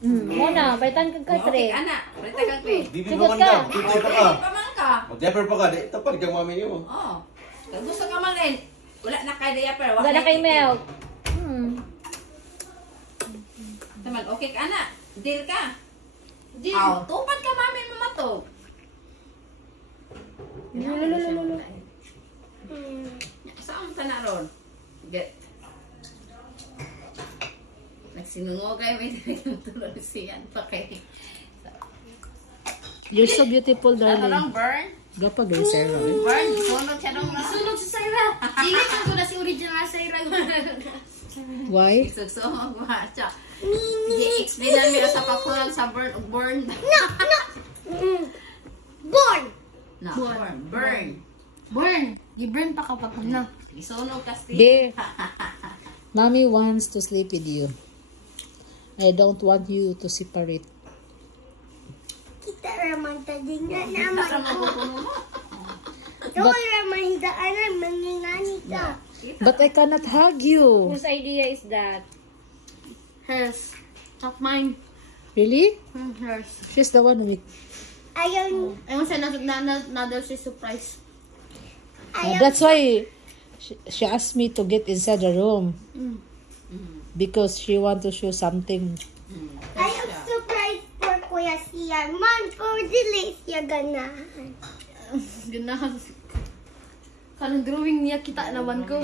Muna, baitan kag Okay, katre. anak. Balita kang kay. Bibi Sigot pa man ka. ka. Tutoy pa ka. Pamang ka. Mag-diaper pa ka. Di, tapad kang mami niyo. Oo. Kung gusto ka mangin, wala na kay diaper. Wala na kay milk. Taman, okay ka anak. Deal ka. Deal. Aw, tupad ka mami mo matog. Lululululu. Saan ka na ron? Get. Nagsinungogay, may tinagtulog siyan pa kay. You're so beautiful, Ano darling. lang, burn? Gapa gay Sarah. Burn, sunod siya nung Sunog si Syra. Dili ka ko na si original Syra. Why? Sugsumog ba siya? I-explain namin sa pakulang sa burn o burn. Born. No, burn. Burn. Burn. Gi-burn pa kapag na. Isunog kasi. Be, Mommy wants to sleep with you. I don't want you to separate. Kita raman tadi na naman Para ko. mabukuno mo. Doon raman hidaan mangingani ka. But I cannot hug you. Whose idea is that? Hers. Not mine. Really? Hers. She's the one who make. Ayaw, Ayun siya na si surprise. That's why she asked me to get inside the room. Because she want to show something. ayaw surprise for Kuya Sian. Man, for dili siya ganahan. Ganahan. Kanang drawing niya kita naman ko.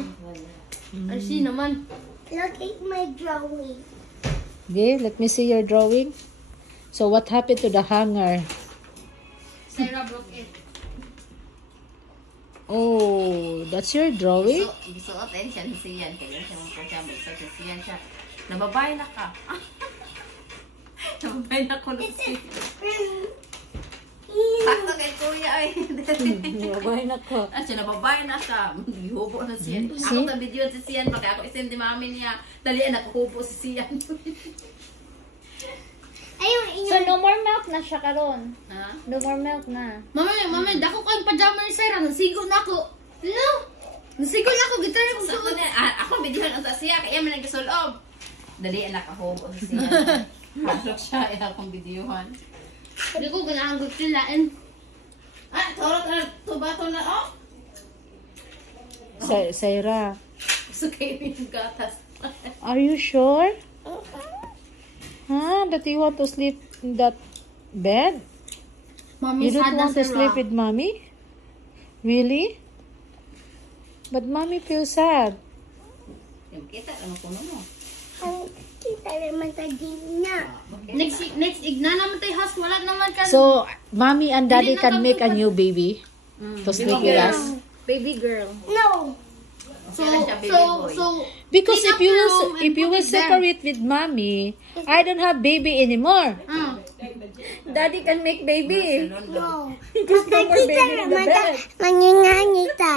Ay, si naman. Look at my drawing. Okay, let me see your drawing. So what happened to the hanger? Syra broke it. Oh, that's your drawing? Gisuotin siya ni Sian. Kaya siya mo siya sa Sian siya. Nababay na ka. Nababay na ko ng Sian. Sakto kay Kuya ay. Nabay na ko. Ah, siya nababay na siya. Hubo na Sian. Ako na video si Sian. Pagka ako isend di mami niya. Dalian nakuhubo si Sian. Ayaw, So, no more milk na siya karon. Ha? No more milk na. Mami, dako ko ang pajama ni Syra. Nasigo na ako. No. Nasigo na ako. Gitara ko Sakto na. Ako videohan ang siya. Kaya man nagkasulob. Dalian nakahubo si Sian. Halok siya. Akong videohan. Hindi ko ganahan ko silain. Ah, torot na. Tubato na. Oh. Sarah, Gusto kayo yung gatas. are you sure? Huh? That you want to sleep in that bed? Mami, You don't sad na want to Syra. sleep with mommy? Really? But mommy feels sad. Kita naman kuno mo. kita raman tadi na. Next igna naman tayo house. Wala naman ka. So, mommy and daddy Hindi na can make a kami- new baby to sleep with us. Baby girl. No. Because clean if up you your will, room and if you put will it there. separate with mommy, I don't have baby anymore. Daddy can make baby. No. Because no more Kita baby in the raman ta bed. mangingani ta.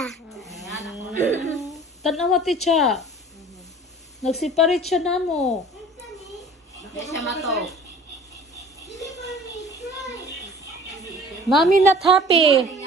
Tanawa ti siya. Nagseparate siya namo. Hindi siya mato. Mommy not happy.